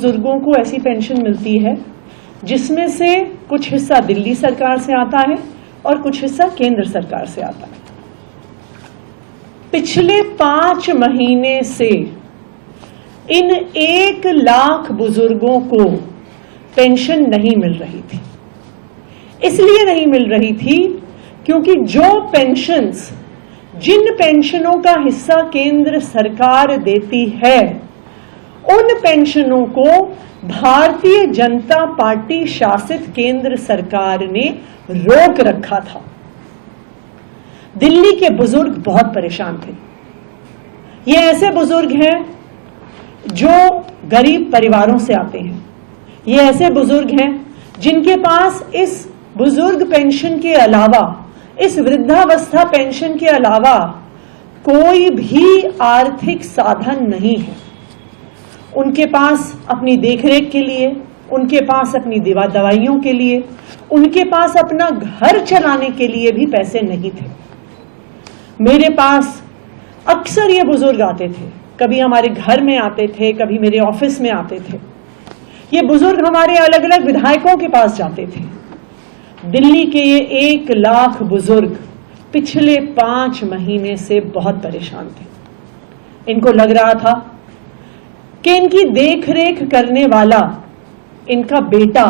बुजुर्गों को ऐसी पेंशन मिलती है जिसमें से कुछ हिस्सा दिल्ली सरकार से आता है और कुछ हिस्सा केंद्र सरकार से आता है। पिछले 5 महीने से इन 1 लाख बुजुर्गों को पेंशन नहीं मिल रही थी। इसलिए नहीं मिल रही थी क्योंकि जिन पेंशनों का हिस्सा केंद्र सरकार देती है, उन पेंशनों को भारतीय जनता पार्टी शासित केंद्र सरकार ने रोक रखा था। दिल्ली के बुजुर्ग बहुत परेशान थे। ये ऐसे बुजुर्ग हैं जो गरीब परिवारों से आते हैं। ये ऐसे बुजुर्ग हैं जिनके पास इस बुजुर्ग पेंशन के अलावा, इस वृद्धावस्था पेंशन के अलावा कोई भी आर्थिक साधन नहीं है। उनके पास अपनी देखरेख के लिए, उनके पास अपनी दवाइयों के लिए, उनके पास अपना घर चलाने के लिए भी पैसे नहीं थे। मेरे पास अक्सर ये बुजुर्ग आते थे, कभी हमारे घर में आते थे, कभी मेरे ऑफिस में आते थे। ये बुजुर्ग हमारे अलग अलग विधायकों के पास जाते थे। दिल्ली के ये 1 लाख बुजुर्ग पिछले 5 महीने से बहुत परेशान थे। इनको लग रहा था कि इनकी देखरेख करने वाला इनका बेटा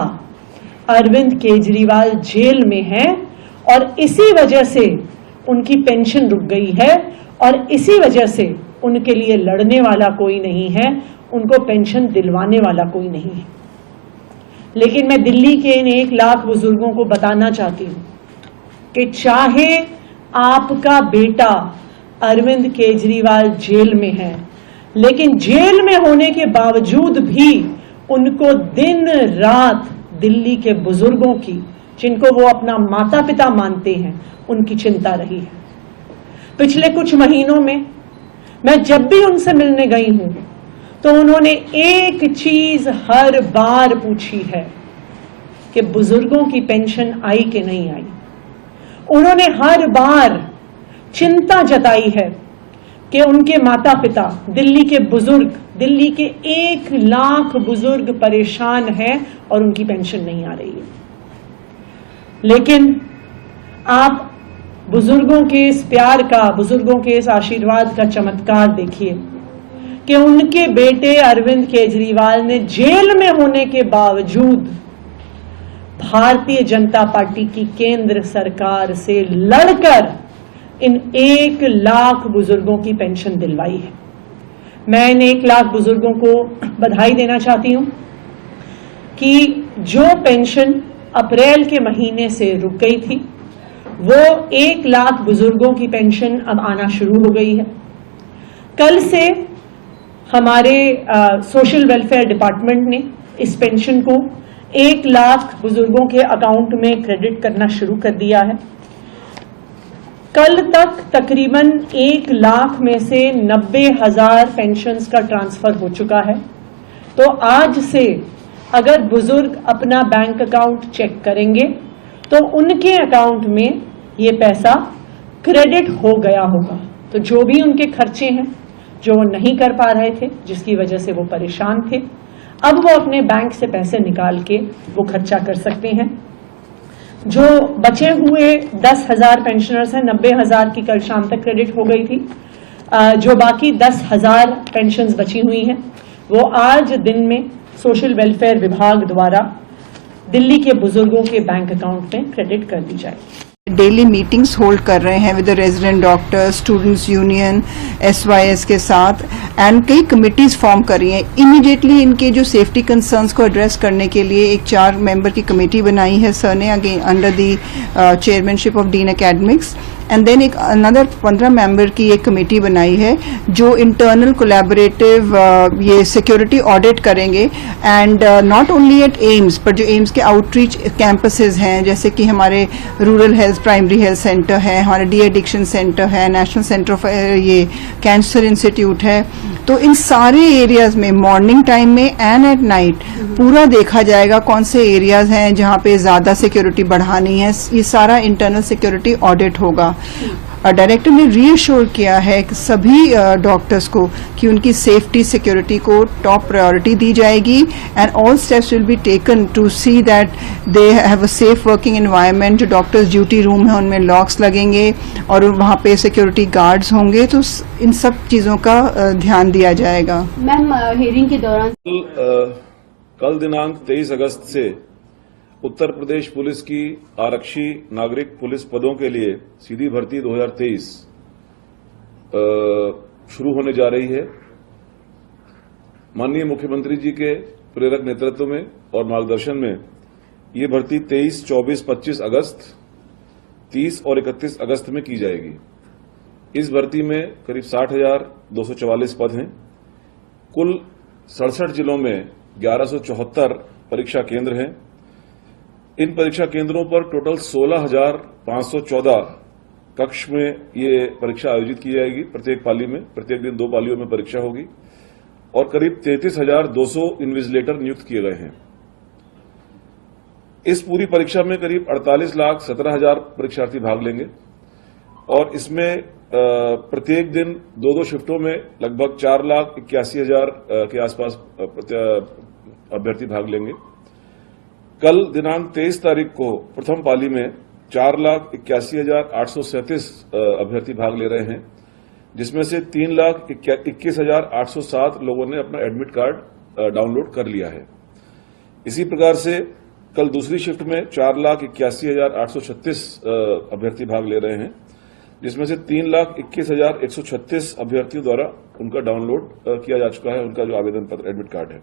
अरविंद केजरीवाल जेल में है और इसी वजह से उनकी पेंशन रुक गई है और इसी वजह से उनके लिए लड़ने वाला कोई नहीं है, उनको पेंशन दिलवाने वाला कोई नहीं है। लेकिन मैं दिल्ली के इन 1 लाख बुजुर्गों को बताना चाहती हूं कि चाहे आपका बेटा अरविंद केजरीवाल जेल में है, लेकिन जेल में होने के बावजूद भी उनको दिन रात दिल्ली के बुजुर्गों की, जिनको वो अपना माता पिता मानते हैं, उनकी चिंता रही है। पिछले कुछ महीनों में मैं जब भी उनसे मिलने गई हूं तो उन्होंने एक चीज हर बार पूछी है कि बुजुर्गों की पेंशन आई कि नहीं आई। उन्होंने हर बार चिंता जताई है कि उनके माता पिता, दिल्ली के बुजुर्ग, दिल्ली के 1 लाख बुजुर्ग परेशान हैं और उनकी पेंशन नहीं आ रही है। लेकिन आप बुजुर्गों के इस प्यार का, बुजुर्गों के इस आशीर्वाद का चमत्कार देखिए कि उनके बेटे अरविंद केजरीवाल ने जेल में होने के बावजूद भारतीय जनता पार्टी की केंद्र सरकार से लड़कर इन 1 लाख बुजुर्गों की पेंशन दिलवाई है। मैं इन 1 लाख बुजुर्गों को बधाई देना चाहती हूं कि जो पेंशन अप्रैल के महीने से रुक गई थी, वो 1 लाख बुजुर्गों की पेंशन अब आना शुरू हो गई है। कल से हमारे सोशल वेलफेयर डिपार्टमेंट ने इस पेंशन को 1 लाख बुजुर्गों के अकाउंट में क्रेडिट करना शुरू कर दिया है। कल तक तकरीबन 1 लाख में से 90,000 पेंशन्स का ट्रांसफर हो चुका है। तो आज से अगर बुजुर्ग अपना बैंक अकाउंट चेक करेंगे तो उनके अकाउंट में ये पैसा क्रेडिट हो गया होगा। तो जो भी उनके खर्चे हैं, जो वो नहीं कर पा रहे थे, जिसकी वजह से वो परेशान थे, अब वो अपने बैंक से पैसे निकाल के वो खर्चा कर सकते हैं। जो बचे हुए 10,000 पेंशनर्स हैं, 90,000 की कल शाम तक क्रेडिट हो गई थी। जो बाकी 10,000 पेंशन्स बची हुई हैं, वो आज दिन में सोशल वेलफेयर विभाग द्वारा दिल्ली के बुजुर्गों के बैंक अकाउंट में क्रेडिट कर दी जाएगी। डेली मीटिंग्स होल्ड कर रहे हैं with the resident doctors, students union, SYS के साथ, एंड कई कमिटीज फॉर्म कर रही हैं। इमीडिएटली इनके जो सेफ्टी कंसर्न्स को एड्रेस करने के लिए एक 4 मेंबर की कमेटी बनाई है सर ने, again under the chairmanship of dean academics, and then एक अनदर 15 मेंबर की एक कमेटी बनाई है जो इंटरनल कोलैबोरेटिव ये सिक्योरिटी ऑडिट करेंगे। And not only at AIIMS, पर जो एम्स के आउटरीच कैंपसेस हैं, जैसे कि हमारे rural health primary health centre है, हमारे डी एडिक्शन सेंटर है, नेशनल सेंटर ऑफ ये कैंसर इंस्टीट्यूट है, तो इन सारे एरियाज में मॉर्निंग टाइम में एंड एट नाइट पूरा देखा जाएगा कौन से एरियाज हैं जहां पे ज्यादा सिक्योरिटी बढ़ानी है। ये सारा इंटरनल सिक्योरिटी ऑडिट होगा। डायरेक्टर ने रीअश्योर किया है कि सभी डॉक्टर्स को कि उनकी सेफ्टी सिक्योरिटी को टॉप प्रायोरिटी दी जाएगी and all steps will be taken to see that they have a safe working environment. जो डॉक्टर्स ड्यूटी रूम है उनमें लॉक्स लगेंगे और वहां पे सिक्योरिटी गार्ड्स होंगे, तो इन सब चीजों का ध्यान दिया जाएगा। मैम, हियरिंग के दौरान कल दिनांक 23 अगस्त से उत्तर प्रदेश पुलिस की आरक्षी नागरिक पुलिस पदों के लिए सीधी भर्ती 2023 शुरू होने जा रही है। माननीय मुख्यमंत्री जी के प्रेरक नेतृत्व में और मार्गदर्शन में ये भर्ती 23, 24, 25 अगस्त, 30 और 31 अगस्त में की जाएगी। इस भर्ती में करीब 60,244 पद हैं। कुल 67 जिलों में 1174 परीक्षा केंद्र हैं। इन परीक्षा केंद्रों पर टोटल 16,514 कक्ष में ये परीक्षा आयोजित की जाएगी। प्रत्येक पाली में, प्रत्येक दिन 2 पालियों में परीक्षा होगी और करीब 33,200 इन्विजिलेटर नियुक्त किए गए हैं। इस पूरी परीक्षा में करीब 48,17,000 परीक्षार्थी भाग लेंगे और इसमें प्रत्येक दिन 2-2 शिफ्टों में लगभग 4,81,000 के आसपास अभ्यर्थी भाग लेंगे। कल दिनांक 23 तारीख को प्रथम पाली में 4,81,837 अभ्यर्थी भाग ले रहे हैं, जिसमें से 3,21,807 लोगों ने अपना एडमिट कार्ड डाउनलोड कर लिया है। इसी प्रकार से कल दूसरी शिफ्ट में 4,81,836 अभ्यर्थी भाग ले रहे हैं, जिसमें से 3,21,136 अभ्यर्थियों द्वारा उनका डाउनलोड किया जा चुका है, उनका जो आवेदन पत्र एडमिट कार्ड है।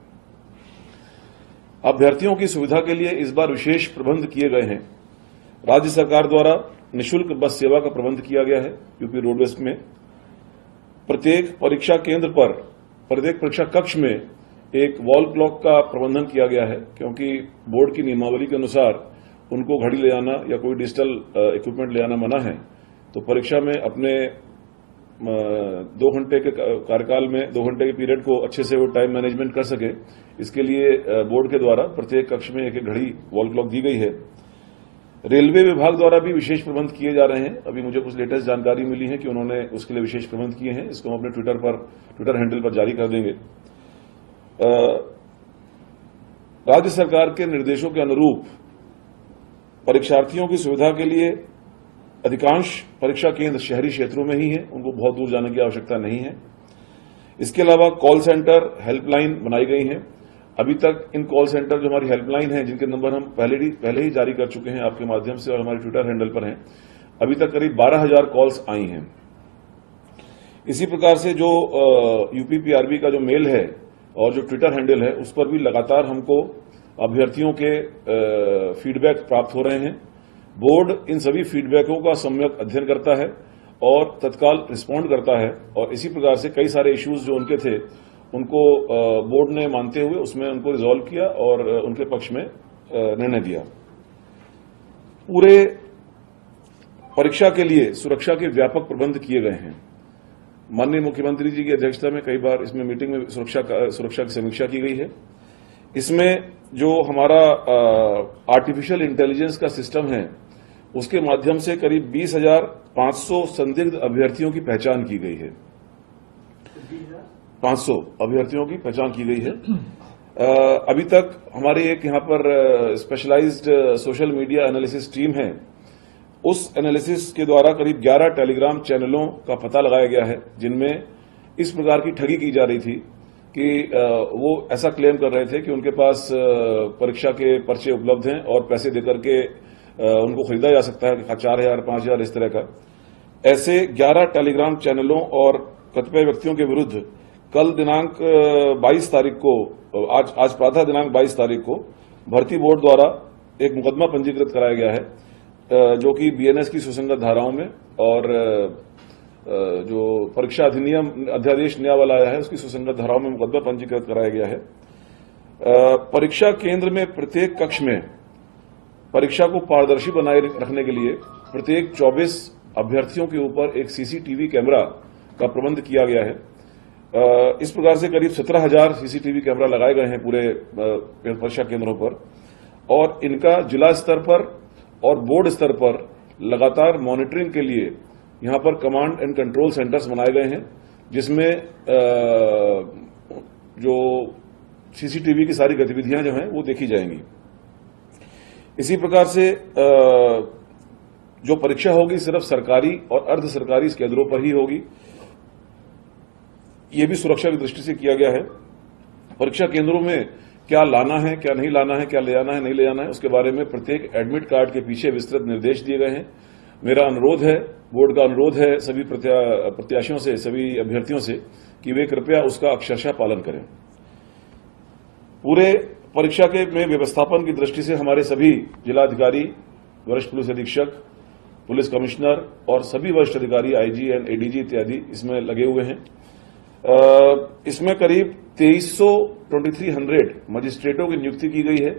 अभ्यर्थियों की सुविधा के लिए इस बार विशेष प्रबंध किए गए हैं। राज्य सरकार द्वारा निःशुल्क बस सेवा का प्रबंध किया गया है। यूपी रोडवेज में प्रत्येक परीक्षा केंद्र पर, प्रत्येक परीक्षा कक्ष में एक वॉल क्लॉक का प्रबंधन किया गया है, क्योंकि बोर्ड की नियमावली के अनुसार उनको घड़ी ले जाना या कोई डिजिटल इक्विपमेंट ले जाना मना है। तो परीक्षा में अपने 2 घंटे के कार्यकाल में 2 घंटे के पीरियड को अच्छे से वो टाइम मैनेजमेंट कर सके, इसके लिए बोर्ड के द्वारा प्रत्येक कक्ष में एक घड़ी वॉल क्लॉक दी गई है। रेलवे विभाग द्वारा भी विशेष प्रबंध किए जा रहे हैं। अभी मुझे कुछ लेटेस्ट जानकारी मिली है कि उन्होंने उसके लिए विशेष प्रबंध किए हैं। इसको हम अपने ट्विटर हैंडल पर जारी कर देंगे। राज्य सरकार के निर्देशों के अनुरूप परीक्षार्थियों की सुविधा के लिए अधिकांश परीक्षा केंद्र शहरी क्षेत्रों में ही हैं, उनको बहुत दूर जाने की आवश्यकता नहीं है। इसके अलावा कॉल सेंटर, हेल्पलाइन बनाई गई हैं। अभी तक इन कॉल सेंटर जो हमारी हेल्पलाइन है, जिनके नंबर हम पहले ही जारी कर चुके हैं आपके माध्यम से और हमारे ट्विटर हैंडल पर हैं, अभी तक करीब 12,000 कॉल्स आई हैं। इसी प्रकार से जो यूपीपीआरबी का जो मेल है और जो ट्विटर हैंडल है, उस पर भी लगातार हमको अभ्यर्थियों के फीडबैक प्राप्त हो रहे हैं। बोर्ड इन सभी फीडबैकों का सम्यक अध्ययन करता है और तत्काल रिस्पॉन्ड करता है और इसी प्रकार से कई सारे इश्यूज जो उनके थे उनको बोर्ड ने मानते हुए उसमें उनको रिजॉल्व किया और उनके पक्ष में निर्णय दिया। पूरे परीक्षा के लिए सुरक्षा के व्यापक प्रबंध किए गए हैं। माननीय मुख्यमंत्री जी की अध्यक्षता में कई बार इसमें मीटिंग में सुरक्षा की समीक्षा की गई है। इसमें जो हमारा आर्टिफिशियल इंटेलिजेंस का सिस्टम है, उसके माध्यम से करीब 20,500 संदिग्ध अभ्यर्थियों की पहचान की गई है। 500 अभ्यर्थियों की पहचान की गई है। अभी तक हमारे एक यहाँ पर specialised social media analysis team है। उस एनालिसिस के द्वारा करीब 11 टेलीग्राम चैनलों का पता लगाया गया है, जिनमें इस प्रकार की ठगी की जा रही थी कि वो ऐसा क्लेम कर रहे थे कि उनके पास परीक्षा के पर्चे उपलब्ध हैं और पैसे देकर के उनको खरीदा जा सकता है, 4,000, 5,000 इस तरह का। ऐसे 11 टेलीग्राम चैनलों और कतिपय व्यक्तियों के विरुद्ध कल दिनांक 22 तारीख को, आज प्रातः दिनांक 22 तारीख को भर्ती बोर्ड द्वारा एक मुकदमा पंजीकृत कराया गया है, जो कि बीएनएस की सुसंगत धाराओं में और जो परीक्षा अधिनियम अध्यादेश नया वाला आया है उसकी सुसंगत धाराओं में मुकदमा पंजीकृत कराया गया है। परीक्षा केंद्र में प्रत्येक कक्ष में परीक्षा को पारदर्शी बनाए रखने के लिए प्रत्येक 24 अभ्यर्थियों के ऊपर एक सीसीटीवी कैमरा का प्रबंध किया गया है। इस प्रकार से करीब 17,000 सीसीटीवी कैमरा लगाए गए हैं पूरे परीक्षा केंद्रों पर और इनका जिला स्तर पर और बोर्ड स्तर पर लगातार मॉनिटरिंग के लिए यहां पर कमांड एंड कंट्रोल सेंटर्स बनाए गए हैं, जिसमें जो सीसीटीवी की सारी गतिविधियां जो हैं वो देखी जाएंगी। इसी प्रकार से जो परीक्षा होगी सिर्फ सरकारी और अर्ध सरकारी केंद्रों पर ही होगी। ये भी सुरक्षा की दृष्टि से किया गया है। परीक्षा केंद्रों में क्या लाना है, क्या नहीं लाना है, क्या ले आना है, नहीं ले आना है, उसके बारे में प्रत्येक एडमिट कार्ड के पीछे विस्तृत निर्देश दिए गए हैं। मेरा अनुरोध है, बोर्ड का अनुरोध है सभी प्रत्याशियों से, सभी अभ्यर्थियों से कि वे कृपया उसका अक्षरशः पालन करें। पूरे परीक्षा के में व्यवस्थापन की दृष्टि से हमारे सभी जिलाधिकारी, वरिष्ठ पुलिस अधीक्षक, पुलिस कमिश्नर और सभी वरिष्ठ अधिकारी, आईजी एंड एडीजी इत्यादि इसमें लगे हुए हैं। इसमें करीब 2300 मजिस्ट्रेटों की नियुक्ति की गई है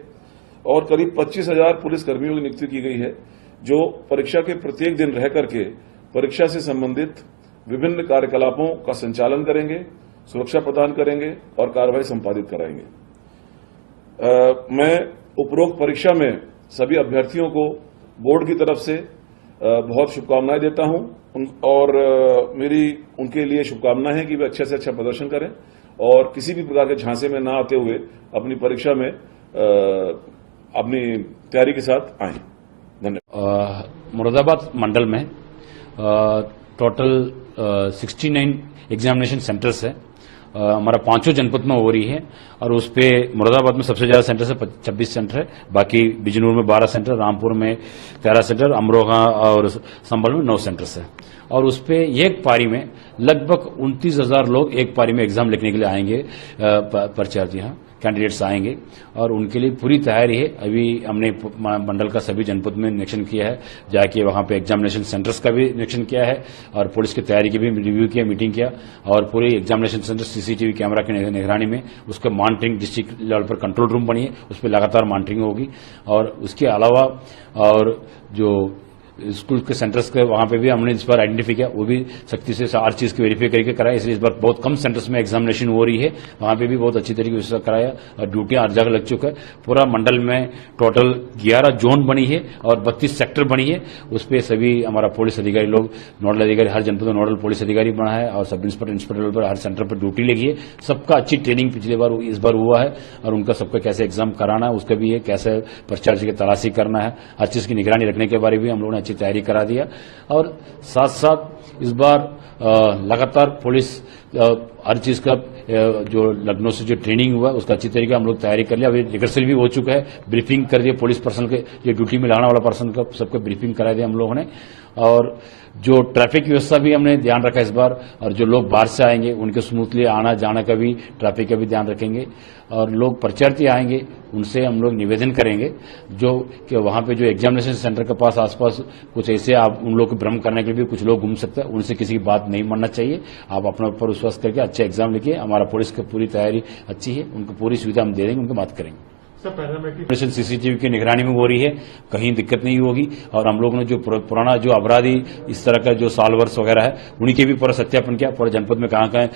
और करीब 25,000 पुलिस कर्मियों की नियुक्ति की गई है, जो परीक्षा के प्रत्येक दिन रह करके परीक्षा से संबंधित विभिन्न कार्यकलापों का संचालन करेंगे, सुरक्षा प्रदान करेंगे और कार्यवाही संपादित कराएंगे। मैं उपरोक्त परीक्षा में सभी अभ्यर्थियों को बोर्ड की तरफ से बहुत शुभकामनाएं देता हूं और मेरी उनके लिए शुभकामना है कि वे अच्छे से अच्छा प्रदर्शन करें और किसी भी प्रकार के झांसे में ना आते हुए अपनी परीक्षा में अपनी तैयारी के साथ आएं। धन्यवाद। मुरादाबाद मंडल में टोटल 69 एग्जामिनेशन सेंटर्स है। हमारा 5 जनपद में हो रही है और उस पे मुरादाबाद में सबसे ज्यादा सेंटर है, 26 सेंटर है। बाकी बिजनौर में 12 सेंटर, रामपुर में 13 सेंटर, अमरोहा और संभल में 9 सेंटर्स है। और उस पे एक पारी में लगभग 29,000 लोग एक पारी में एग्जाम लिखने के लिए आएंगे, परीक्षार्थी यहाँ कैंडिडेट्स आएंगे और उनके लिए पूरी तैयारी है। अभी हमने मंडल का सभी जनपद में निरीक्षण किया है, जाके वहां पे एग्जामिनेशन सेंटर्स का भी निरीक्षण किया है और पुलिस की तैयारी की भी रिव्यू किया, मीटिंग किया और पूरे एग्जामिनेशन सेंटर सीसीटीवी कैमरा की निगरानी में उसका मॉनिटरिंग डिस्ट्रिक्ट लेवल पर कंट्रोल रूम बनी है, उस पर लगातार मॉनिटरिंग होगी। और उसके अलावा और जो स्कूल के सेंटर्स के वहां पे भी हमने इस बार आइडेंटिफाई किया, वो भी सख्ती से हर चीज की वेरीफाई करके कराया। इसलिए इस बार बहुत कम सेंटर्स में एग्जामिनेशन हो रही है, वहां पे भी बहुत अच्छी तरीके से कराया और ड्यूटियां हर जगह लग चुका है। पूरा मंडल में टोटल 11 जोन बनी है और 32 सेक्टर बनी है। उस पर सभी हमारा पुलिस अधिकारी लोग, नोडल अधिकारी, हर जनपद में नोडल पुलिस अधिकारी बना है और सब इंस्पेक्टर लेवल पर हर सेंटर पर ड्यूटी लगी है। सबका अच्छी ट्रेनिंग पिछले बार इस बार हुआ है और उनका सबका कैसे एग्जाम कराना है उसका भी है, कैसे परीक्षार्थी की तलाशी करना है, हर चीज की निगरानी रखने के बारे में भी हम लोगों ने अच्छी तैयारी करा दिया। और साथ साथ इस बार लगातार पुलिस हर चीज का जो लखनऊ से जो ट्रेनिंग हुआ उसका अच्छी तरीके हम लोग तैयारी कर लिया। अभी रिहर्सल भी हो चुका है, ब्रीफिंग कर दिया पुलिस पर्सन के, जो ड्यूटी में लगाने वाला पर्सन का सबको ब्रीफिंग करा दिया हम लोगों ने। और जो ट्रैफिक व्यवस्था भी हमने ध्यान रखा इस बार, और जो लोग बाहर से आएंगे उनके स्मूथली आना जाने का भी, ट्रैफिक का भी ध्यान रखेंगे। और लोग परीक्षार्थी आएंगे उनसे हम लोग निवेदन करेंगे जो कि वहां पे जो एग्जामिनेशन सेंटर के पास आसपास कुछ ऐसे आप उन लोग को भ्रम करने के लिए भी कुछ लोग घूम सकते हैं, उनसे किसी की बात नहीं मानना चाहिए। आप अपने ऊपर विश्वास करके अच्छे एग्जाम लिखिए। हमारा पुलिस की पूरी तैयारी अच्छी है, उनको पूरी सुविधा हम दे देंगे, उनकी बात करेंगे। सीसीटीवी की निगरानी में हो रही है, कहीं दिक्कत नहीं होगी। और हम लोगों ने जो पुराना जो अपराधी इस तरह का जो साल वर्ष वगैरह है उनके भी पूरा सत्यापन किया। पूरे जनपद में कहाँ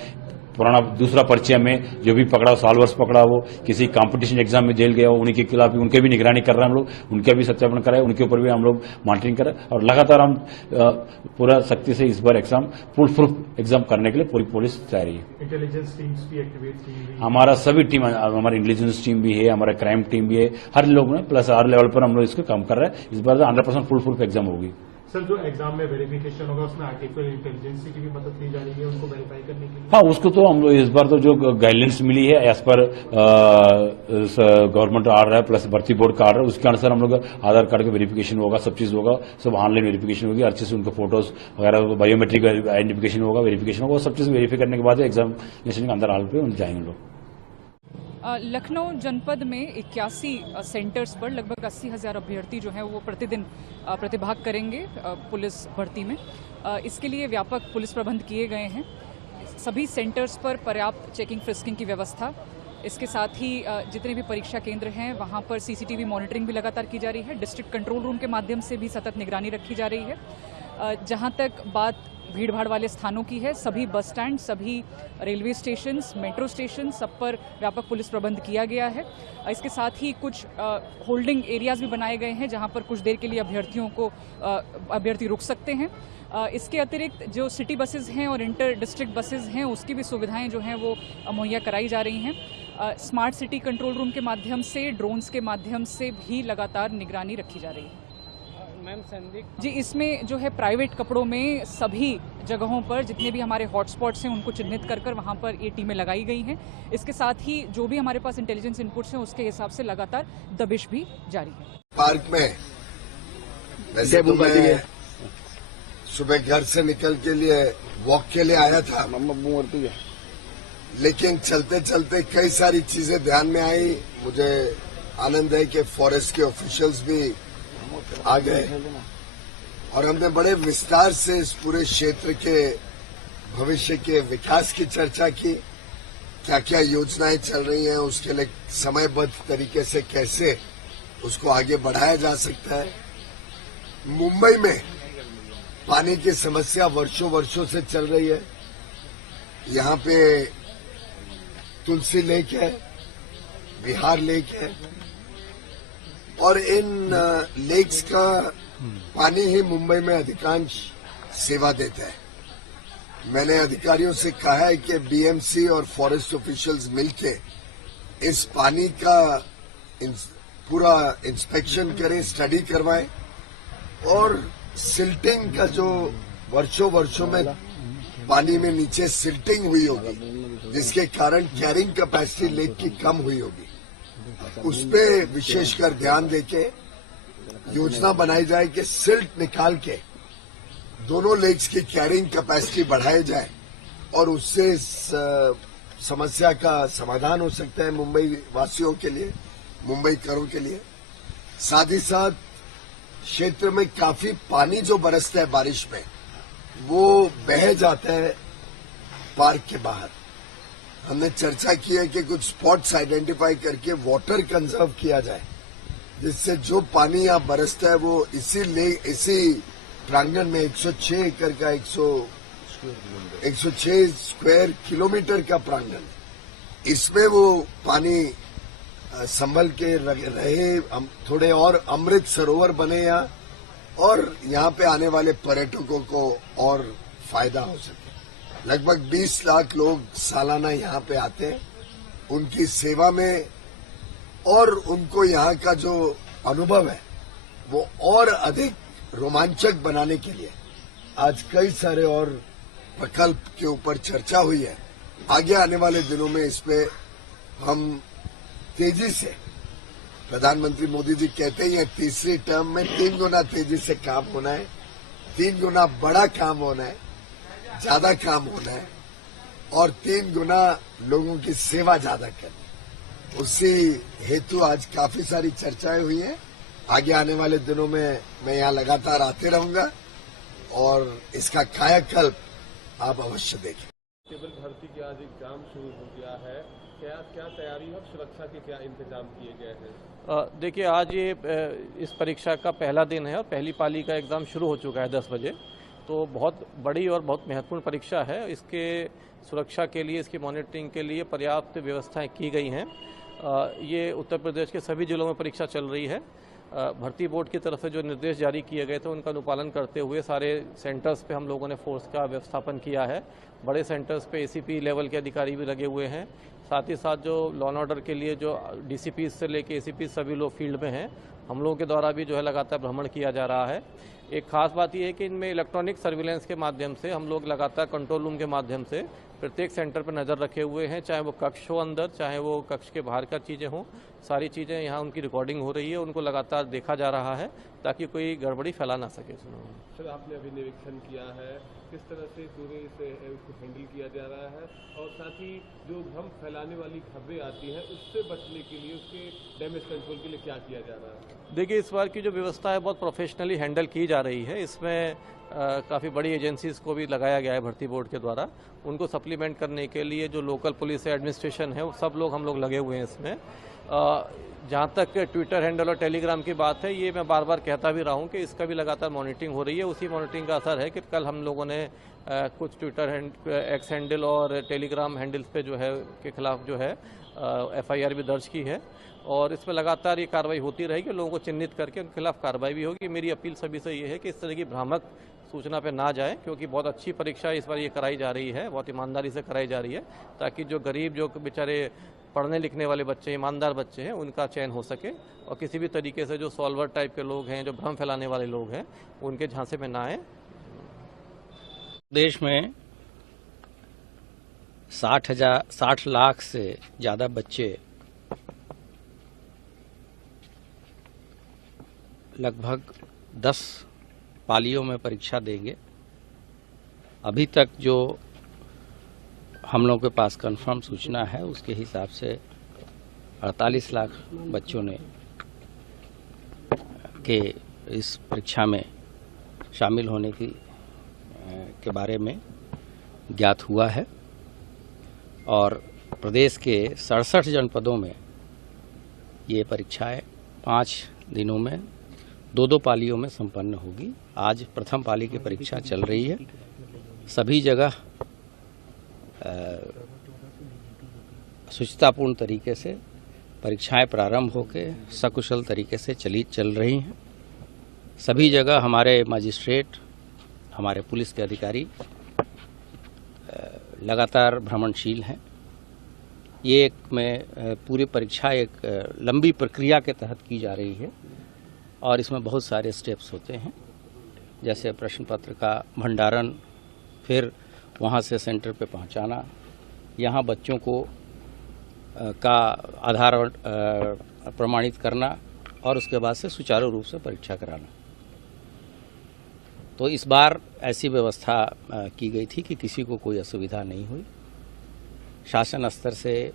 पुराना दूसरा परिचय में जो भी पकड़ा, साल वर्ष पकड़ा, वो किसी कंपटीशन एग्जाम में जेल गया हो, उनके खिलाफ भी उनके भी निगरानी कर रहे हैं हम लोग, उनका भी सत्यापन कराए, उनके ऊपर भी हम लोग मॉनिटरिंग करें। और लगातार हम पूरा सख्ती से इस बार एग्जाम फुल प्रूफ एग्जाम करने के लिए पूरी पुलिस तैयारी है। इंटेलिजेंस टीम्स भी एक्टिवेट, हमारा सभी टीम, हमारा इंटेलिजेंस टीम भी है, हमारा क्राइम टीम भी है, हर लोग ने प्लस हर लेवल पर हम लोग इसको काम कर रहे हैं। इस बार 100% फुल प्रूफ एग्जाम होगी। सर, जो एग्जाम में वेरिफिकेशन होगा उसमें आर्टिफिशियल इंटेलिजेंस की भी मदद ली जा रही है उनको वेरीफाई करने के लिए? हाँ, उसको तो हम लोग इस बार तो जो गाइडलाइंस मिली है एज पर गवर्नमेंट आर्डर है प्लस भर्ती बोर्ड का आर्डर, उसके अनुसार हम लोग आधार कार्ड का वेरिफिकेशन होगा, सब चीज होगा, सब ऑनलाइन वेरिफिकेशन होगी, हर चीज उनके फोटोज वगैरह, बायोमेट्रिक आइडेंटिफिकेशन होगा, वेरिफिकेशन होगा, सब चीज वेरीफाई करने के बाद एग्जामिनेशन के अंदर हाल पे जाएंगे लोग। लखनऊ जनपद में 81 सेंटर्स पर लगभग 80,000 अभ्यर्थी जो हैं वो प्रतिदिन प्रतिभाग करेंगे पुलिस भर्ती में। इसके लिए व्यापक पुलिस प्रबंध किए गए हैं। सभी सेंटर्स पर पर्याप्त चेकिंग फ्रिस्किंग की व्यवस्था, इसके साथ ही जितने भी परीक्षा केंद्र हैं वहां पर सीसीटीवी मॉनिटरिंग भी लगातार की जा रही है। डिस्ट्रिक्ट कंट्रोल रूम के माध्यम से भी सतत निगरानी रखी जा रही है। जहां तक बात भीड़भाड़ वाले स्थानों की है, सभी बस स्टैंड, सभी रेलवे स्टेशन, मेट्रो स्टेशन, सब पर व्यापक पुलिस प्रबंध किया गया है। इसके साथ ही कुछ होल्डिंग एरियाज भी बनाए गए हैं जहां पर कुछ देर के लिए अभ्यर्थी रुक सकते हैं। इसके अतिरिक्त जो सिटी बसेज हैं और इंटर डिस्ट्रिक्ट बसेज हैं उसकी भी सुविधाएं जो हैं वो मुहैया कराई जा रही हैं। स्मार्ट सिटी कंट्रोल रूम के माध्यम से, ड्रोन्स के माध्यम से भी लगातार निगरानी रखी जा रही है। मैम संदिग्ध जी, इसमें जो है प्राइवेट कपड़ों में सभी जगहों पर जितने भी हमारे हॉटस्पॉट्स हैं उनको चिन्हित कर वहां पर ये टीमें लगाई गई हैं। इसके साथ ही जो भी हमारे पास इंटेलिजेंस इनपुट्स हैं उसके हिसाब से लगातार दबिश भी जारी है। पार्क में वैसे तो मैं सुबह घर से निकल के लिए वॉक के लिए आया था, लेकिन चलते चलते कई सारी चीजें ध्यान में आई। मुझे आनंद है कि फॉरेस्ट के ऑफिशियल्स भी आ गए और हमने बड़े विस्तार से इस पूरे क्षेत्र के भविष्य के विकास की चर्चा की। क्या क्या योजनाएं चल रही हैं, उसके लिए समयबद्ध तरीके से कैसे उसको आगे बढ़ाया जा सकता है। मुंबई में पानी की समस्या वर्षों से चल रही है। यहाँ पे तुलसी लेक है, विहार लेक है और इन लेक्स का पानी ही मुंबई में अधिकांश सेवा देता है। मैंने अधिकारियों से कहा है कि बीएमसी और फॉरेस्ट ऑफिशियल्स मिलके इस पानी का पूरा इंस्पेक्शन करें, स्टडी करवाएं और सिल्टिंग का जो वर्षों में पानी में नीचे सिल्टिंग हुई होगी जिसके कारण कैरिंग कैपेसिटी लेक की कम हुई होगी, उस पे विशेषकर ध्यान देके योजना बनाई जाए कि सिल्ट निकाल के दोनों लेक्स की कैरिंग कैपेसिटी बढ़ाई जाए और उससे इस समस्या का समाधान हो सकता है मुंबई वासियों के लिए, मुंबई करों के लिए। साथ ही साथ क्षेत्र में काफी पानी जो बरसता है बारिश में वो बह जाता है पार्क के बाहर। हमने चर्चा की है कि कुछ स्पॉट्स आइडेंटिफाई करके वाटर कंजर्व किया जाए, जिससे जो पानी यहाँ बरसता है वो इसी प्रांगण में 106 एकड़ का 106 स्क्वायर किलोमीटर का प्रांगण है, इसमें वो पानी संभल के रहे, थोड़े और अमृत सरोवर बने यहाँ और यहाँ पे आने वाले पर्यटकों को और फायदा हो सके। लगभग 20 लाख लोग सालाना यहाँ पे आते हैं, उनकी सेवा में और उनको यहाँ का जो अनुभव है वो और अधिक रोमांचक बनाने के लिए आज कई सारे और प्रकल्प के ऊपर चर्चा हुई है। आगे आने वाले दिनों में इस पे हम तेजी से, प्रधानमंत्री मोदी जी कहते ही हैं तीसरी टर्म में 3 गुना तेजी से काम होना है, 3 गुना बड़ा काम होना है, ज्यादा काम होना है और 3 गुना लोगों की सेवा ज्यादा करनी। उसी हेतु आज काफी सारी चर्चाएं हुई हैं। आगे आने वाले दिनों में मैं यहाँ लगातार आते रहूंगा और इसका कायाकल्प आप अवश्य देखें। केवल भर्ती की आज एग्जाम शुरू हो गया है, क्या तैयारी है, सुरक्षा के क्या इंतजाम किए गए हैं? देखिए, आज ये इस परीक्षा का पहला दिन है और पहली पाली का एग्ज़ाम शुरू हो चुका है 10 बजे। तो बहुत बड़ी और बहुत महत्वपूर्ण परीक्षा है। इसके सुरक्षा के लिए, इसकी मॉनिटरिंग के लिए पर्याप्त व्यवस्थाएं की गई हैं। ये उत्तर प्रदेश के सभी जिलों में परीक्षा चल रही है। भर्ती बोर्ड की तरफ से जो निर्देश जारी किए गए थे उनका अनुपालन करते हुए सारे सेंटर्स पे हम लोगों ने फोर्स का व्यवस्थापन किया है। बड़े सेंटर्स पे एसीपी लेवल के अधिकारी भी लगे हुए हैं। साथ ही साथ जो लॉ एंड ऑर्डर के लिए जो डीसीपी से लेके एसीपी सभी लोग फील्ड में हैं। हम लोगों के द्वारा भी जो है लगातार भ्रमण किया जा रहा है। एक खास बात यह है कि इनमें इलेक्ट्रॉनिक सर्विलेंस के माध्यम से हम लोग लगातार कंट्रोल रूम के माध्यम से प्रत्येक सेंटर पर नज़र रखे हुए हैं, चाहे वो कक्ष हो अंदर, चाहे वो कक्ष के बाहर का चीज़ें हों, सारी चीज़ें यहाँ उनकी रिकॉर्डिंग हो रही है, उनको लगातार देखा जा रहा है ताकि कोई गड़बड़ी फैला ना सके। सर, आपने अभी निरीक्षण किया है, किस तरह से पूरे इसे उसको हैंडल किया जा रहा है और साथ ही जो भ्रम फैलाने वाली खबरें आती हैं उससे बचने के लिए, उसके डैमेज कंट्रोल के लिए क्या किया जा रहा है? देखिए, इस बार की जो व्यवस्था है बहुत प्रोफेशनली हैंडल की जा रही है। इसमें काफ़ी बड़ी एजेंसीज को भी लगाया गया है भर्ती बोर्ड के द्वारा। उनको सप्लीमेंट करने के लिए जो लोकल पुलिस एडमिनिस्ट्रेशन है वो सब लोग हम लोग लगे हुए हैं इसमें। जहाँ तक ट्विटर हैंडल और टेलीग्राम की बात है, ये मैं बार बार कहता भी रहा हूँ कि इसका भी लगातार मॉनिटरिंग हो रही है। उसी मॉनिटरिंग का असर है कि कल हम लोगों ने कुछ ट्विटर एक्स हैंडल और टेलीग्राम हैंडल्स पे जो है के खिलाफ जो है FIR भी दर्ज की है और इसमें लगातार ये कार्रवाई होती रहेगी। लोगों को चिन्हित करके उनके खिलाफ कार्रवाई भी होगी। मेरी अपील सभी से ये है कि इस तरह की भ्रामक सूचना पे ना जाए, क्योंकि बहुत अच्छी परीक्षा इस बार ये कराई जा रही है, बहुत ईमानदारी से कराई जा रही है, ताकि जो गरीब, जो बेचारे पढ़ने लिखने वाले बच्चे, ईमानदार बच्चे हैं, उनका चयन हो सके और किसी भी तरीके से जो सॉल्वर टाइप के लोग हैं, जो भ्रम फैलाने वाले लोग हैं, उनके झांसे में ना आए। देश में 60 लाख से ज़्यादा बच्चे लगभग 10 पालियों में परीक्षा देंगे। अभी तक जो हम लोगों के पास कंफर्म सूचना है उसके हिसाब से 48 लाख बच्चों ने के इस परीक्षा में शामिल होने के बारे में ज्ञात हुआ है और प्रदेश के 67 जनपदों में ये परीक्षाएं 5 दिनों में 2-2 पालियों में संपन्न होगी। आज प्रथम पाली की परीक्षा चल रही है। सभी जगह शुचितापूर्ण तरीके से परीक्षाएं प्रारंभ होकर सकुशल तरीके से चल रही हैं। सभी जगह हमारे मजिस्ट्रेट, हमारे पुलिस के अधिकारी लगातार भ्रमणशील हैं। ये पूरी परीक्षा एक लंबी प्रक्रिया के तहत की जा रही है और इसमें बहुत सारे स्टेप्स होते हैं, जैसे प्रश्न पत्र का भंडारण, फिर वहाँ से सेंटर पे पहुँचाना, यहाँ बच्चों को का आधार प्रमाणित करना और उसके बाद से सुचारू रूप से परीक्षा कराना। तो इस बार ऐसी व्यवस्था की गई थी कि किसी को कोई असुविधा नहीं हुई। शासन स्तर से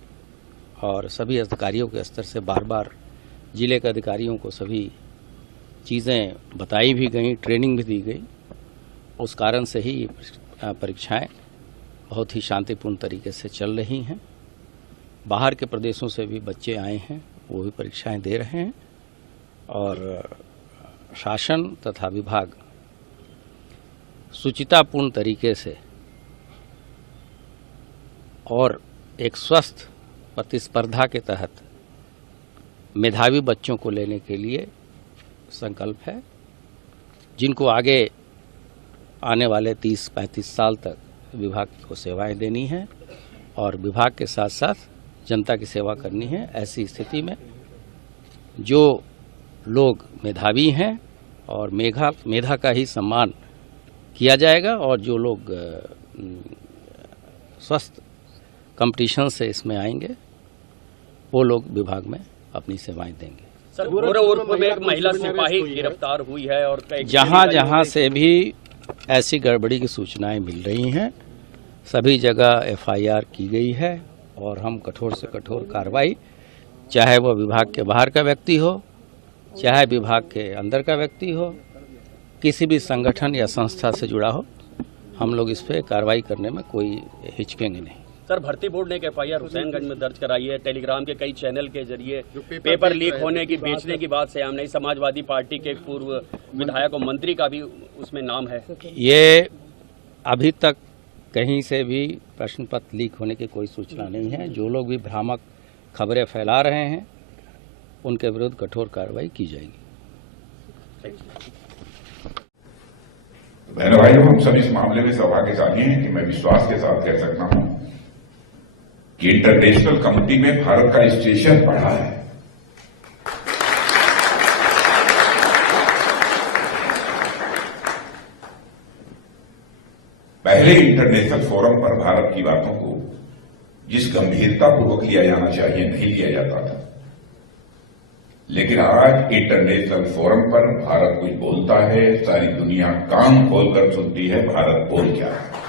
और सभी अधिकारियों के स्तर से बार बार जिले के अधिकारियों को सभी चीज़ें बताई भी गई, ट्रेनिंग भी दी गई। उस कारण से ही परीक्षाएं बहुत ही शांतिपूर्ण तरीके से चल रही हैं। बाहर के प्रदेशों से भी बच्चे आए हैं, वो भी परीक्षाएं दे रहे हैं और शासन तथा विभाग शुचितापूर्ण तरीके से और एक स्वस्थ प्रतिस्पर्धा के तहत मेधावी बच्चों को लेने के लिए संकल्प है, जिनको आगे आने वाले 30-35 साल तक विभाग को सेवाएं देनी है और विभाग के साथ साथ जनता की सेवा करनी है। ऐसी स्थिति में जो लोग मेधावी हैं और मेधा का ही सम्मान किया जाएगा और जो लोग स्वस्थ कंपटीशन से इसमें आएंगे वो लोग विभाग में अपनी सेवाएं देंगे। सर, गोरखपुर में एक महिला सिपाही गिरफ्तार हुई है और जहां से भी ऐसी गड़बड़ी की सूचनाएं मिल रही हैं, सभी जगह FIR की गई है और हम कठोर से कठोर कार्रवाई, चाहे वह विभाग के बाहर का व्यक्ति हो, चाहे विभाग के अंदर का व्यक्ति हो, किसी भी संगठन या संस्था से जुड़ा हो, हम लोग इस पे कार्रवाई करने में कोई हिचकेंगे नहीं। सर, भर्ती बोर्ड ने एक FIR हुसैनगंज में दर्ज कराई है। टेलीग्राम के कई चैनल के जरिए पेपर लीक होने की, बेचने की बात से हमने समाजवादी पार्टी के पूर्व विधायक और मंत्री का भी उसमें नाम है। ये अभी तक कहीं से भी प्रश्न पत्र लीक होने की कोई सूचना नहीं है। जो लोग भी भ्रामक खबरें फैला रहे हैं उनके विरुद्ध कठोर कार्रवाई की जाएगी। बहनों भाइयों, हम सब इस मामले में सौभाग्यशाली हैं कि मैं विश्वास के साथ कह सकता हूं कि इंटरनेशनल कम्युनिटी में भारत का स्टेशन बढ़ा है। पहले इंटरनेशनल फोरम पर भारत की बातों को जिस गंभीरतापूर्वक लिया जाना चाहिए नहीं लिया जाता था, लेकिन आज इंटरनेशनल फोरम पर भारत कुछ बोलता है, सारी दुनिया कान खोलकर सुनती है भारत बोल क्या है।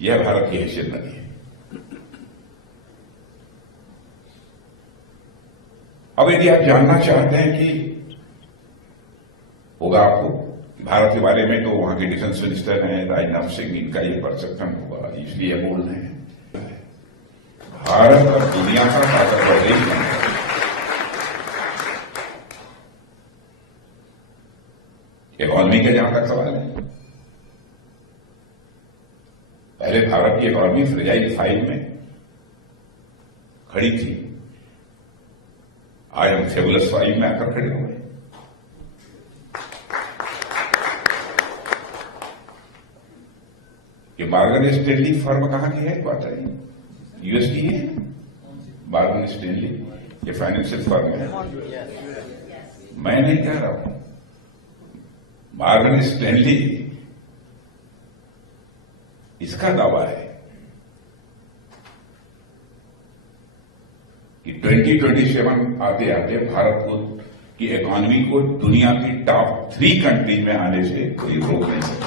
यह भारत की हैसियत नहीं है। अब यदि आप जानना चाहते हैं कि होगा आपको भारत के बारे में, तो वहां के डिफेंस मिनिस्टर हैं राजनाथ सिंह, इनका ये परसेप्शन होगा, इसलिए बोल रहे हैं। भारत अब दुनिया का ताकतवर देश बन गया। इकॉनमी का जहां तक सवाल है, पहले भारत की इकॉनमी फ्रेजाइल 5 में खड़ी थी, आज हम फेबुलस 5 में आकर खड़े हो गए। ये मॉर्गन स्टैनली फर्म कहां की है? क्वार्टर है, यूएस की है। मॉर्गन स्टैनली ये फाइनेंशियल फर्म है, मैं नहीं कह रहा हूं। मॉर्गन स्टैनली इसका दावा है कि 2027 आते आते भारत को की इकॉनमी को दुनिया की टॉप 3 कंट्रीज में आने से कोई रोक नहीं सकता।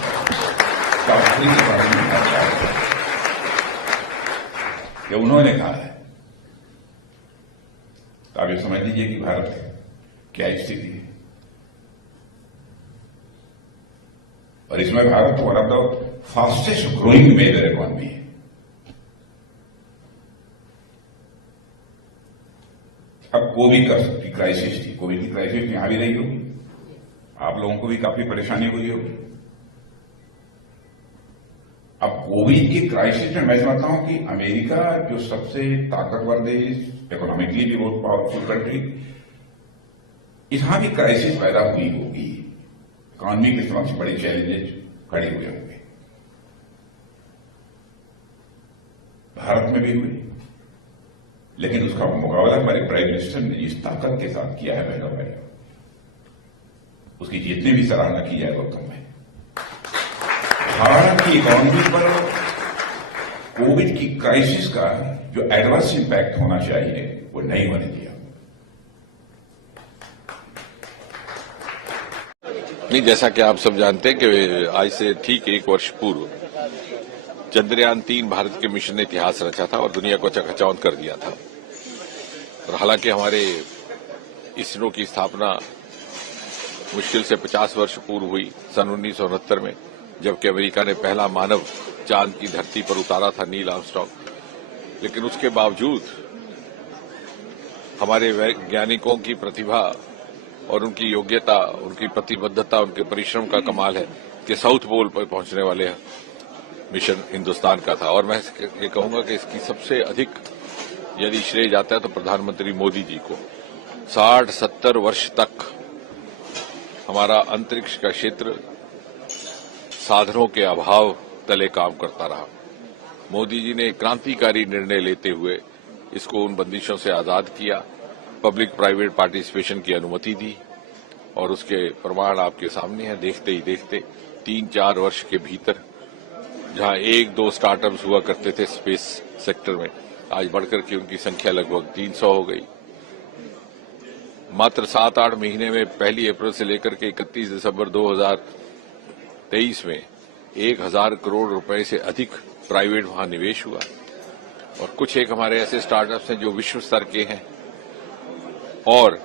टॉप 3 इकॉनमी में आता है, ये उन्होंने कहा है। तो आप ये समझ लीजिए कि भारत क्या स्थिति है। और इसमें Bharat one of the fastest growing major economy है। अब कोविड की क्राइसिस थी, कोविड की क्राइसिस यहां भी रही होगी, आप लोगों को भी काफी परेशानी हुई होगी। अब कोविड की क्राइसिस में मैं समझता हूं कि अमेरिका जो सबसे ताकतवर देश, इकोनॉमिकली भी बहुत पावरफुल कंट्री, यहां भी क्राइसिस पैदा हुई होगी, इकॉनमी के समक्ष बड़े चैलेंजेस खड़े हुए होंगे। भारत में भी हुई, लेकिन उसका मुकाबला हमारे प्राइम मिनिस्टर ने जिस ताकत के साथ किया है पहला, उसकी जितनी भी सराहना की जाए वो कम है। भारत की इकॉनमी पर कोविड की क्राइसिस का जो एडवर्स इंपैक्ट होना चाहिए वो नहीं होने दिया। नहीं, जैसा कि आप सब जानते हैं कि आज से ठीक 1 वर्ष पूर्व चंद्रयान 3 भारत के मिशन ने इतिहास रचा था और दुनिया को चकाचौंध कर दिया था। और हालांकि हमारे इसरो की स्थापना मुश्किल से 50 वर्ष पूर्व हुई सन 1969 में, जबकि अमेरिका ने पहला मानव चांद की धरती पर उतारा था, नील आर्मस्ट्रांग। लेकिन उसके बावजूद हमारे वैज्ञानिकों की प्रतिभा और उनकी योग्यता, उनकी प्रतिबद्धता, उनके परिश्रम का कमाल है कि साउथ पोल पर पहुंचने वाले मिशन हिंदुस्तान का था। और मैं ये कहूंगा कि इसकी सबसे अधिक यदि श्रेय जाता है तो प्रधानमंत्री मोदी जी को। 60-70 वर्ष तक हमारा अंतरिक्ष का क्षेत्र साधनों के अभाव तले काम करता रहा। मोदी जी ने क्रांतिकारी निर्णय लेते हुए इसको उन बंदिशों से आजाद किया, पब्लिक प्राइवेट पार्टिसिपेशन की अनुमति दी और उसके प्रमाण आपके सामने हैं। देखते ही देखते 3-4 वर्ष के भीतर जहां 1-2 स्टार्टअप्स हुआ करते थे स्पेस सेक्टर में, आज बढ़कर के उनकी संख्या लगभग 300 हो गई। मात्र 7-8 महीने में 1 अप्रैल से लेकर के 31 दिसंबर 2023 में 1000 करोड़ रुपए से अधिक प्राइवेट वहां निवेश हुआ। और कुछ एक हमारे ऐसे स्टार्टअप्स हैं जो विश्व स्तर के हैं। और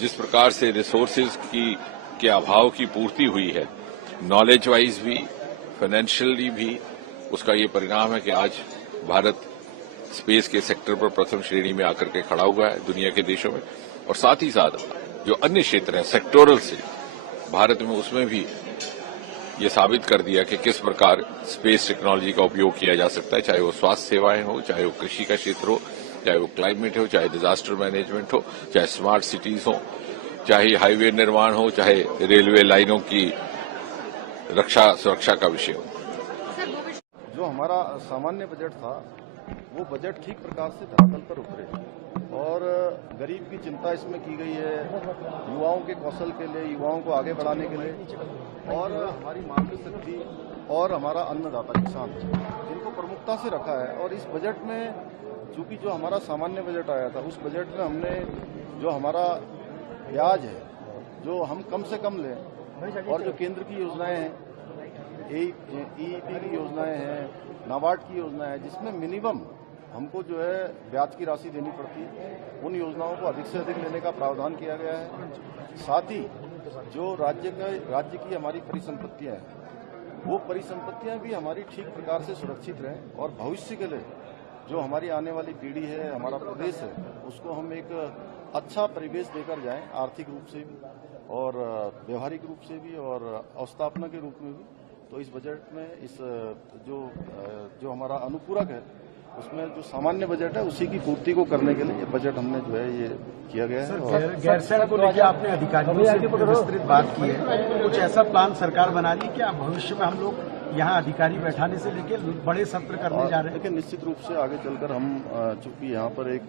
जिस प्रकार से रिसोर्सेज के अभाव की पूर्ति हुई है, नॉलेज वाइज भी, फाइनेंशियली भी, उसका ये परिणाम है कि आज भारत स्पेस के सेक्टर पर प्रथम श्रेणी में आकर के खड़ा हुआ है दुनिया के देशों में। और साथ ही साथ जो अन्य क्षेत्र हैं सेक्टोरल से भारत में, उसमें भी ये साबित कर दिया कि किस प्रकार स्पेस टेक्नोलॉजी का उपयोग किया जा सकता है, चाहे वो स्वास्थ्य सेवाएं हो, चाहे वो कृषि का क्षेत्र हो, चाहे वो क्लाइमेट हो, चाहे डिजास्टर मैनेजमेंट हो, चाहे स्मार्ट सिटीज हो, चाहे हाईवे निर्माण हो, चाहे रेलवे लाइनों की रक्षा सुरक्षा का विषय हो। जो हमारा सामान्य बजट था वो बजट ठीक प्रकार से धरातल पर उतरे और गरीब की चिंता इसमें की गई है, युवाओं के कौशल के लिए, युवाओं को आगे बढ़ाने के लिए, और हमारी मातृशक्ति और हमारा अन्नदाता किसान, जिनको प्रमुखता से रखा है। और इस बजट में चूंकि जो हमारा सामान्य बजट आया था, उस बजट में हमने जो हमारा ब्याज है जो हम कम से कम लें, और जो केंद्र की योजनाएं हैं, ईईपी की योजनाएं हैं, नाबार्ड की योजना है, जिसमें मिनिमम हमको जो है ब्याज की राशि देनी पड़ती है, उन योजनाओं को अधिक से अधिक लेने का प्रावधान किया गया है। साथ ही जो राज्य की हमारी परिसंपत्तियां हैं, वो परिसंपत्तियां भी हमारी ठीक प्रकार से सुरक्षित रहें और भविष्य के लिए जो हमारी आने वाली पीढ़ी है, हमारा प्रदेश है, उसको हम एक अच्छा परिवेश देकर जाएं, आर्थिक रूप से भी और व्यवहारिक रूप से भी और अवस्थापना के रूप में भी। तो इस बजट में इस जो हमारा अनुपूरक है उसमें जो सामान्य बजट है उसी की पूर्ति को करने के लिए ये बजट हमने जो है ये किया गया है। और गैरसैंण को लेकर आपने अधिकारियों से विस्तृत बात की है, कुछ ऐसा प्लान सरकार बना रही है क्या भविष्य में हम लोग यहाँ अधिकारी बैठाने से लेकर बड़े सत्र करने जा रहे हैं? देखिए, निश्चित रूप से आगे चलकर हम चूंकि यहाँ पर एक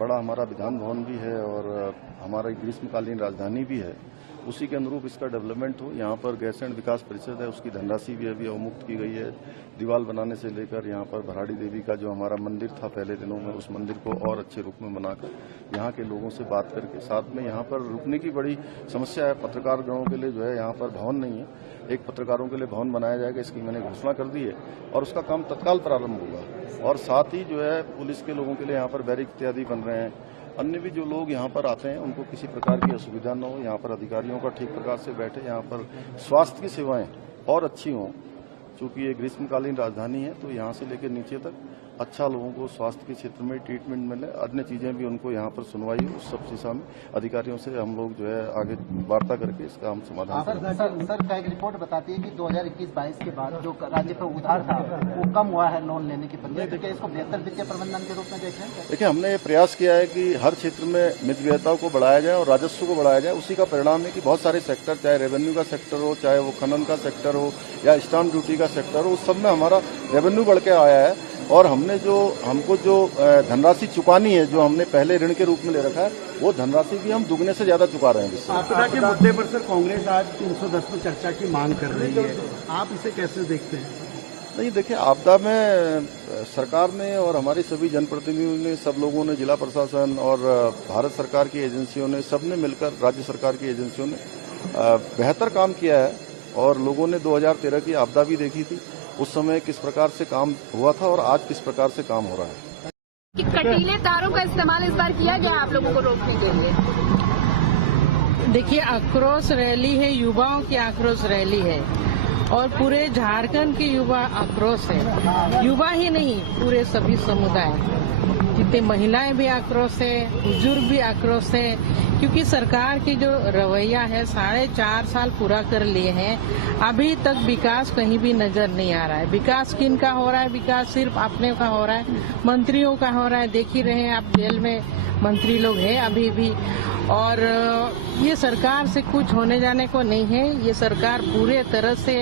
बड़ा हमारा विधान भवन भी है और हमारा ग्रीष्मकालीन राजधानी भी है, उसी के अनुरूप इसका डेवलपमेंट हो। यहाँ पर गैरसैंण विकास परिषद है, उसकी धनराशि भी अभी अवमुक्त की गई है। दीवाल बनाने से लेकर यहाँ पर भराड़ी देवी का जो हमारा मंदिर था पहले दिनों में, उस मंदिर को और अच्छे रूप में बनाकर यहाँ के लोगों से बात करके, साथ में यहाँ पर रुकने की बड़ी समस्या है। पत्रकार गणों के लिए जो है यहाँ पर भवन नहीं है, एक पत्रकारों के लिए भवन बनाया जाएगा, इसकी मैंने घोषणा कर दी है और उसका काम तत्काल प्रारंभ होगा। और साथ ही जो है पुलिस के लोगों के लिए यहाँ पर बैरिक इत्यादि बन रहे हैं। अन्य भी जो लोग यहाँ पर आते हैं उनको किसी प्रकार की असुविधा न हो, यहाँ पर अधिकारियों का ठीक प्रकार से बैठे, यहाँ पर स्वास्थ्य की सेवाएं और अच्छी हों। चूंकि ये ग्रीष्मकालीन राजधानी है तो यहाँ से लेकर नीचे तक अच्छा लोगों को स्वास्थ्य के क्षेत्र में ट्रीटमेंट मिले, अन्य चीजें भी उनको यहाँ पर सुनवाई हो, उस सब दिशा में अधिकारियों से हम लोग जो है आगे वार्ता करके इसका हम समाधान करेंगे। सर का एक रिपोर्ट बताती है कि 2021-22 के बाद जो राज्य पर उधार था वो कम हुआ है लोन लेने की प्रक्रिया, तो क्या इसको बेहतर वित्तीय प्रबंधन के रूप में देख रहे हैं? देखिए, हमने ये प्रयास किया है कि हर क्षेत्र में मितव्ययता को बढ़ाया जाए और राजस्व को बढ़ाया जाए। उसी का परिणाम है कि बहुत सारे सेक्टर, चाहे रेवेन्यू का सेक्टर हो, चाहे वो खनन का सेक्टर हो या स्टाम्प ड्यूटी का सेक्टर हो, उस सब में हमारा रेवेन्यू बढ़ के आया है। और हमने हमको जो धनराशि चुकानी है, जो हमने पहले ऋण के रूप में ले रखा है, वो धनराशि भी हम दुगने से ज्यादा चुका रहे हैं। आपदा के मुद्दे पर सर कांग्रेस आज 310 में चर्चा की मांग कर रही है, आप इसे कैसे देखते हैं? नहीं, देखिए, आपदा में सरकार ने और हमारे सभी जनप्रतिनिधियों ने, सब लोगों ने, जिला प्रशासन और भारत सरकार की एजेंसियों ने, सबने मिलकर, राज्य सरकार की एजेंसियों ने बेहतर काम किया है। और लोगों ने 2013 की आपदा भी देखी थी, उस समय किस प्रकार से काम हुआ था और आज किस प्रकार से काम हो रहा है। कटीले तारों का इस्तेमाल इस बार किया गया आप लोगों को रोकने के लिए? देखिए, आक्रोश रैली है, युवाओं की आक्रोश रैली है और पूरे झारखंड के युवा आक्रोश है। युवा ही नहीं, पूरे सभी समुदाय, जितने महिलाएं भी आक्रोश है, बुजुर्ग भी आक्रोश है, क्योंकि सरकार की जो रवैया है, 4.5 साल पूरा कर लिए हैं, अभी तक विकास कहीं भी नजर नहीं आ रहा है। विकास किन का हो रहा है? विकास सिर्फ अपने का हो रहा है, मंत्रियों का हो रहा है। देख ही रहे हैं आप, जेल में मंत्री लोग हैं अभी भी। और ये सरकार से कुछ होने जाने को नहीं है। ये सरकार पूरे तरह से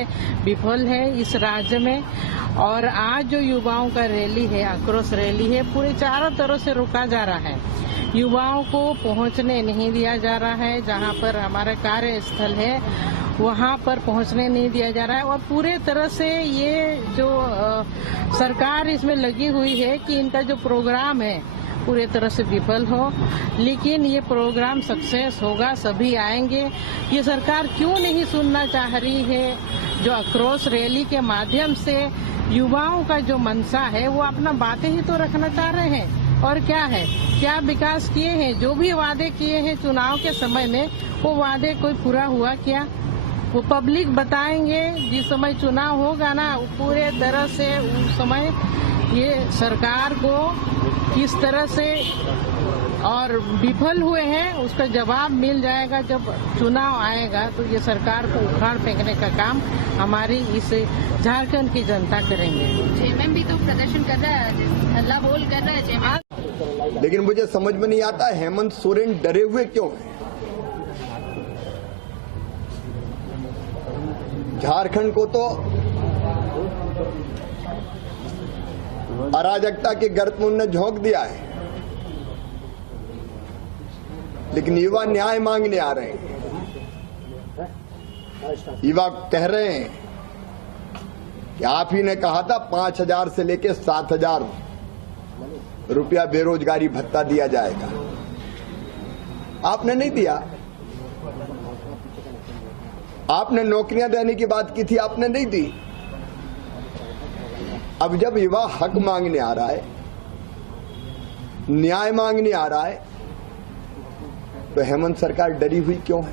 विफल है इस राज्य में। और आज जो युवाओं का रैली है, आक्रोश रैली है, पूरे चारों तरफ से रोका जा रहा है। युवाओं को पहुंचने नहीं दिया जा रहा है, जहां पर हमारा कार्यस्थल है वहां पर पहुंचने नहीं दिया जा रहा है। और पूरे तरह से ये जो सरकार इसमें लगी हुई है कि इनका जो प्रोग्राम है पूरे तरह से विफल हो, लेकिन ये प्रोग्राम सक्सेस होगा, सभी आएंगे। ये सरकार क्यों नहीं सुनना चाह रही है? जो आक्रोश रैली के माध्यम से युवाओं का जो मनसा है, वो अपना बातें ही तो रखना चाह रहे हैं। और क्या है, क्या विकास किए हैं? जो भी वादे किए हैं चुनाव के समय में, वो वादे कोई पूरा हुआ क्या? वो पब्लिक बताएंगे जिस समय चुनाव होगा ना, पूरे तरह से उस समय ये सरकार को किस तरह से और विफल हुए हैं उसका जवाब मिल जाएगा। जब चुनाव आएगा तो ये सरकार को उखाड़ फेंकने का काम हमारी इस झारखंड की जनता करेंगे। जेएमएम भी तो प्रदर्शन कर रहा है, हल्ला बोल कर रहा है जेएमएम। लेकिन मुझे समझ में नहीं आता हेमंत सोरेन डरे हुए क्यों हैं? झारखंड को तो अराजकता के गर्त में उन्होंने झोंक दिया है, लेकिन युवा न्याय मांगने आ रहे हैं। युवा कह रहे हैं कि आप ही ने कहा था 5,000 से लेकर 7,000 रुपया बेरोजगारी भत्ता दिया जाएगा, आपने नहीं दिया। आपने नौकरियां देने की बात की थी, आपने नहीं दी। अब जब युवा हक मांगने आ रहा है, न्याय मांगने आ रहा है, तो हेमंत सरकार डरी हुई क्यों है?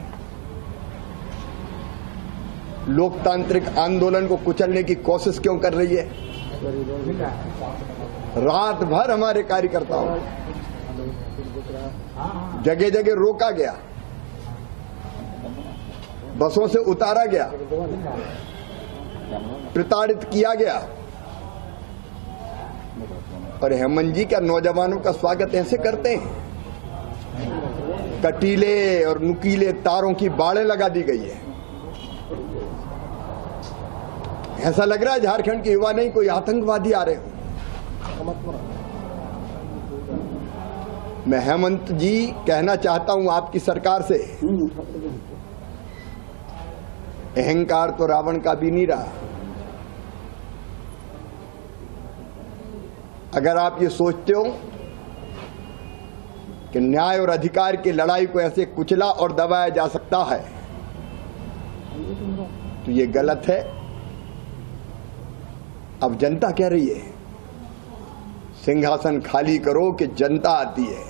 लोकतांत्रिक आंदोलन को कुचलने की कोशिश क्यों कर रही है? रात भर हमारे कार्यकर्ताओं जगह जगह रोका गया, बसों से उतारा गया, प्रताड़ित किया गया। और हेमंत जी क्या नौजवानों का स्वागत ऐसे करते हैं? कटीले और नुकीले तारों की बाड़ें लगा दी गई है। ऐसा लग रहा है झारखंड के युवा नहीं, कोई आतंकवादी आ रहे हो। मैं हेमंत जी कहना चाहता हूं आपकी सरकार से, अहंकार तो रावण का भी नहीं रहा। अगर आप ये सोचते हो कि न्याय और अधिकार की लड़ाई को ऐसे कुचला और दबाया जा सकता है तो ये गलत है। अब जनता कह रही है सिंहासन खाली करो कि जनता आती है।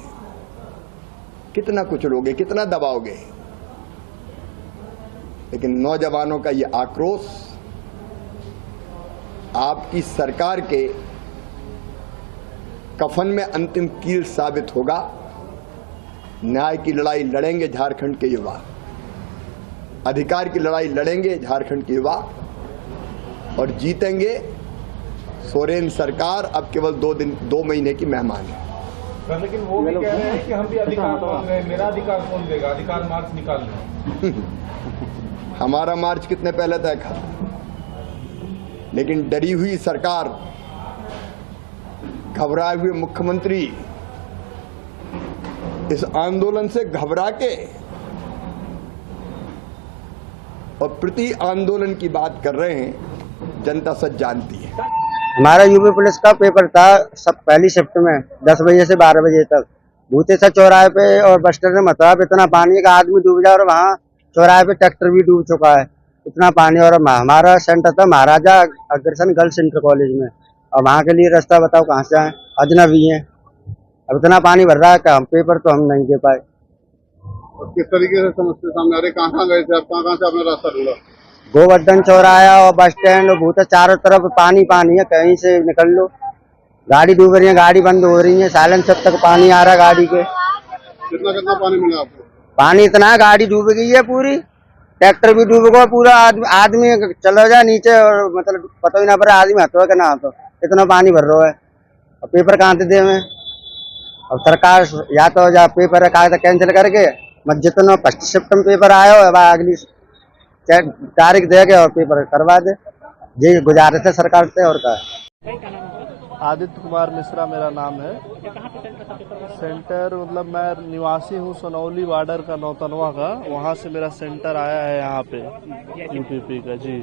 कितना कुचलोगे, कितना दबाओगे? लेकिन नौजवानों का ये आक्रोश आपकी सरकार के कफन में अंतिम कील साबित होगा। न्याय की लड़ाई लड़ेंगे झारखंड के युवा, अधिकार की लड़ाई लड़ेंगे झारखंड के युवा और जीतेंगे। सोरेन सरकार अब केवल 2 महीने की मेहमान है। लेकिन वो भी कह रहे हैं कि हम भी अधिकार मांग रहे हैं, मेरा अधिकार कौन देगा? अधिकार मार्च निकाल लें। हमारा मार्च कितने पहले तय था, लेकिन डरी हुई सरकार, घबराए हुए मुख्यमंत्री इस आंदोलन से घबरा के और प्रति आंदोलन की बात कर रहे हैं। जनता सच जानती है। हमारा यूपी पुलिस का पेपर था सब पहली शिफ्ट में 10 बजे से 12 बजे तक। भूतेसा चौराहे पे और बस स्टैंड में मतलब इतना पानी का आदमी डूब जाए और वहाँ चौराहे पे ट्रैक्टर भी डूब चुका है, इतना पानी। और हमारा सेंटर था Maharaja Agrasen girls inter college में, और वहाँ के लिए रास्ता बताओ कहाँ से आए, अजनबी है। अब इतना पानी भर रहा है कि हम पेपर तो हम नहीं दे पाए। किस तरीके से समस्या सामने आ रही? कहाँ गए थे आप? कहाँ से आपने रास्ता ढूंढा? गोवर्धन चौराहा और बस स्टैंड और भूत चारों तरफ पानी पानी है, कहीं से निकल लो। गाड़ी डूब रही है, गाड़ी बंद हो रही है, साइलेंसर तक पानी आ रहा है गाड़ी के। कितना पानी मिला आपको? पानी इतना, गाड़ी डूब गई है पूरी, ट्रैक्टर भी डूब गया पूरा। आदमी चला जाए नीचे और मतलब पता ही ना पड़ा आदमी हतो है कि ना हतो, इतना पानी भर रहा है। और पेपर कहाँ से दे में? अब सरकार या तो जा पेपर कागज कैंसिल करके मत जितना फर्स्ट शिफ्ट में पेपर आया हो अगली तारीख दे के और पेपर करवा दे। ये गुजारिश है सरकार से। और क्या? आदित्य कुमार मिश्रा मेरा नाम है। सेंटर मतलब मैं निवासी हूँ सोनौली बॉर्डर का, नौतनवा का, वहाँ से मेरा सेंटर आया है यहाँ पे यूपीपी का। जी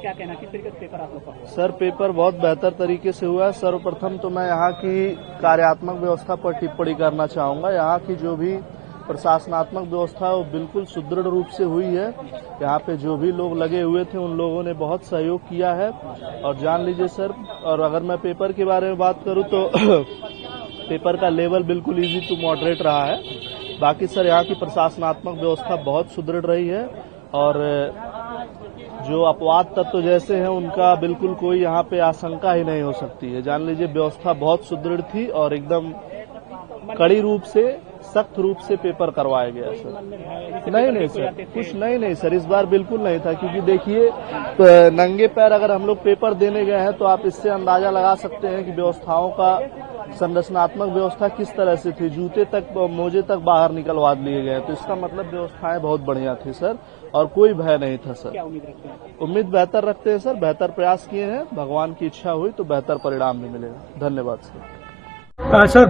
क्या कहना, किस तरीके से पेपर आप लोग का? सर पेपर बहुत बेहतर तरीके से हुआ है। सर्वप्रथम तो मैं यहाँ की कार्यात्मक व्यवस्था पर टिप्पणी करना चाहूँगा। यहाँ की जो भी प्रशासनात्मक व्यवस्था वो बिल्कुल सुदृढ़ रूप से हुई है। यहाँ पे जो भी लोग लगे हुए थे उन लोगों ने बहुत सहयोग किया है। और जान लीजिए सर, और अगर मैं पेपर के बारे में बात करूँ तो पेपर का लेवल बिल्कुल इजी टू मॉडरेट रहा है। बाकी सर यहाँ की प्रशासनात्मक व्यवस्था बहुत सुदृढ़ रही है और जो अपवाद तत्व जैसे हैं उनका बिल्कुल कोई यहाँ पे आशंका ही नहीं हो सकती है। जान लीजिए व्यवस्था बहुत सुदृढ़ थी और एकदम कड़ी रूप से, सख्त रूप से पेपर करवाया गया सर। नहीं सर, कुछ नहीं सर, इस बार बिल्कुल नहीं था। क्योंकि देखिए नंगे पैर अगर हम लोग पेपर देने गए हैं तो आप इससे अंदाजा लगा सकते हैं कि व्यवस्थाओं का संरचनात्मक व्यवस्था किस तरह से थी। जूते तक, मोजे तक बाहर निकलवा लिए गए, तो इसका मतलब व्यवस्थाएं बहुत बढ़िया थी सर और कोई भय नहीं था सर। क्या उम्मीद रखते हैं? उम्मीद बेहतर रखते हैं सर, बेहतर प्रयास किए हैं, भगवान की इच्छा हुई तो बेहतर परिणाम भी मिलेगा। धन्यवाद सर। सर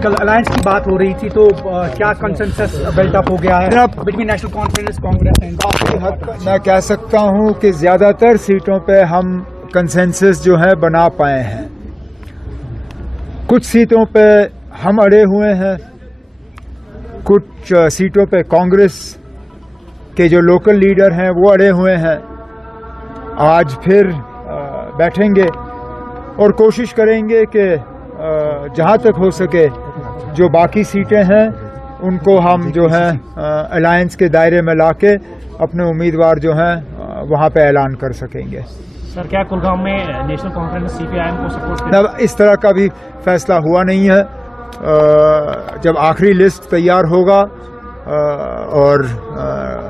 कल अलायंस की बात हो रही थी तो क्या कंसेंसस बिल्टअप हो गया है between national conference, Congress and? काफी हद तक मैं कह सकता हूं कि ज्यादातर सीटों पे हम कंसेंसस जो है बना पाए हैं। कुछ सीटों पे हम अड़े हुए हैं, कुछ सीटों पे कांग्रेस के जो लोकल लीडर हैं वो अड़े हुए हैं। आज फिर बैठेंगे और कोशिश करेंगे कि जहाँ तक हो सके जो बाकी सीटें हैं उनको हम जो है अलायंस के दायरे में लाके अपने उम्मीदवार जो हैं वहाँ पे ऐलान कर सकेंगे। सर क्या कुलगांव में नेशनल कॉन्फ्रेंस सीपीआईएम को सपोर्ट ना, इस तरह का भी फैसला हुआ नहीं है। जब आखिरी लिस्ट तैयार होगा और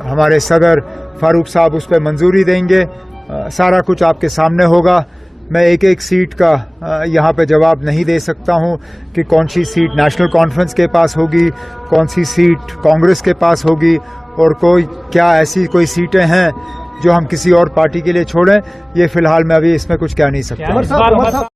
हमारे सदर फारूक साहब उस पर मंजूरी देंगे, सारा कुछ आपके सामने होगा। मैं एक एक सीट का यहाँ पे जवाब नहीं दे सकता हूँ कि कौन सी सीट नेशनल कॉन्फ्रेंस के पास होगी, कौन सी सीट कांग्रेस के पास होगी, और क्या ऐसी कोई सीटें हैं जो हम किसी और पार्टी के लिए छोड़ें। ये फिलहाल मैं अभी इसमें कुछ कह नहीं सकता।